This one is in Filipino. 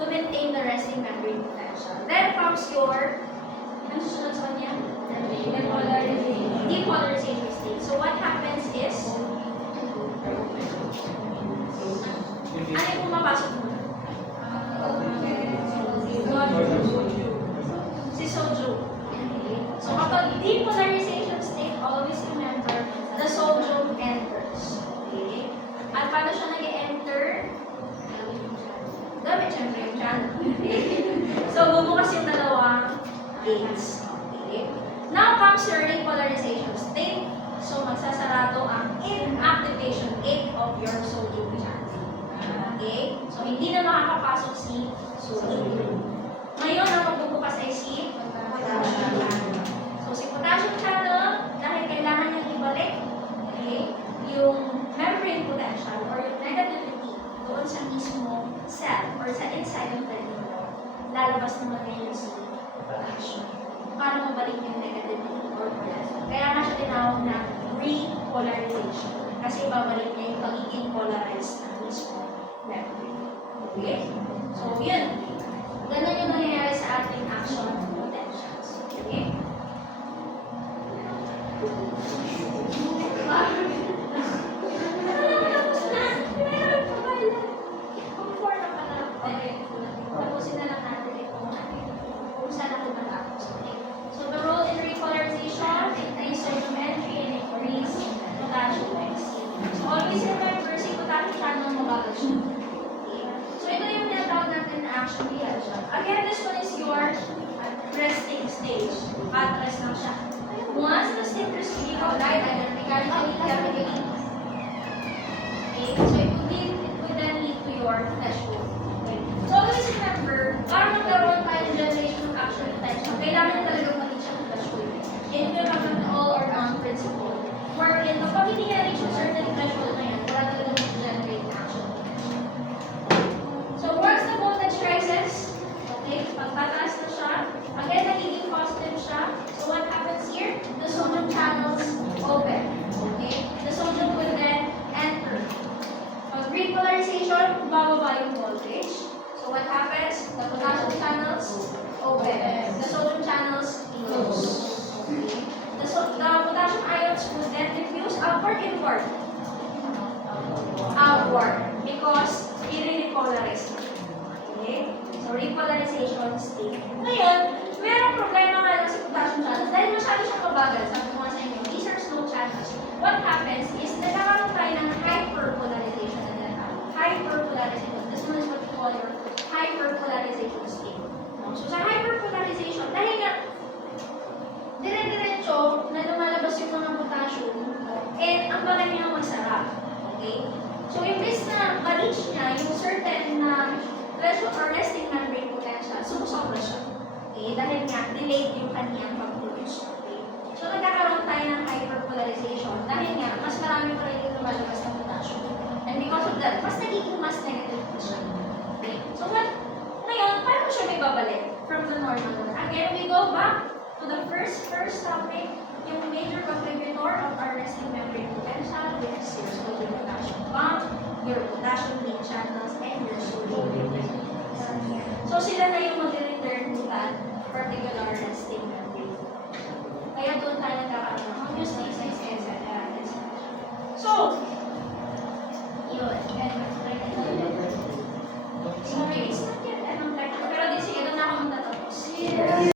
to maintain the resting membrane potential. Then comes your, ano susunod sa kanya? Depolarization state. So what happens is, ano yung pumapasok mo? Si sodium. Okay. So kapag depolarization state, always remember, the sodium enters. Okay. At paano siya nag-enter? Gamit syempre yung channel. Okay. So bubukas yung dalawang gates. Okay. Now comes your repolarization state. So magsasarado ang inactivation gate of your sodium channel. Okay? So hindi na makakapasok si sodium. Ngayon, ang magbubukas ay si potassium channel. So si potassium channel, dahil kailangan niyang ibalik, okay, yung membrane potential or yung negativity doon sa mismo cell or sa inside ng terminal, lalabas naman ngayon si potassium. Paano mabalik yung negativity or potassium? Kaya nga siya tinawag na repolarization. Kasi babalik niya yung pagiging polarized ng mismo membrane. Okay? So, yun. Ganun yung nangyayari sa ating action potentials. Okay? Tapusin na lang natin kung saan ako matapos. Okay? So, the role in repolarization, increase sodium entry and increase potassium exit. So, always remember, si potassium channel mabagal siya. Okay? So, ito yung tinatawag natin na action potential. Again, this one is your resting stage. At rest lang siya. Once the state is really applied, either mechanically, chemically, okay? So, it would then lead to your threshold. Okay? So, always remember, para magkaroon tayo ng generation of action potential, kailangan na talaga mag-reach ang threshold. Yan yung tinatawag na all or none principle. Wherein, kapag hindi na-reach yung certain threshold na yan, wala talaga mag-generate ng action potential. So, once the voltage rises, okay, pagtataas na siya, again, nagiging positive siya. So, what happens here? The sodium channels open. Okay? The sodium will then enter. Pag repolarization, bababa yung voltage. So, what happens? The potassium channels open. The sodium channels close. Okay? The potassium ions will then diffuse upward, inward. Outward. Because i-repolarize. Okay? So, repolarization state. Ngayon, merong problema nga lang sa potassium channels dahil masyado siyang mabagal. Sabi ko nga sa inyo, these are slow channels. What happens is, nagkakaroon tayo ng hyperpolarization na tinatawag. Hyperpolarization. This one is what we call your hyperpolarization state. No? So, sa hyperpolarization, dahil nga, dire-diretso na lumalabas yung mga potassium, and ang bagal niya magsara. Okay? So, imbes na ma-reach niya yung certain na threshold or resting membrane potential, sumusobra siya. Okay? Dahil nga, delayed yung kaniyang pag-produce. Okay? So, nagkakaroon tayo ng hyperpolarization dahil nga, mas marami pa rin yung lumalabas ng potassium. And because of that, mas nagiging mas negative pa siya. Okay? So, ngayon, paano siya may babalik from the normal? Again, we go back to the first topic, yung major contributor of our resting membrane potential, which is your sodium potassium bond, your potassium link channels, and your sodium. So, sila na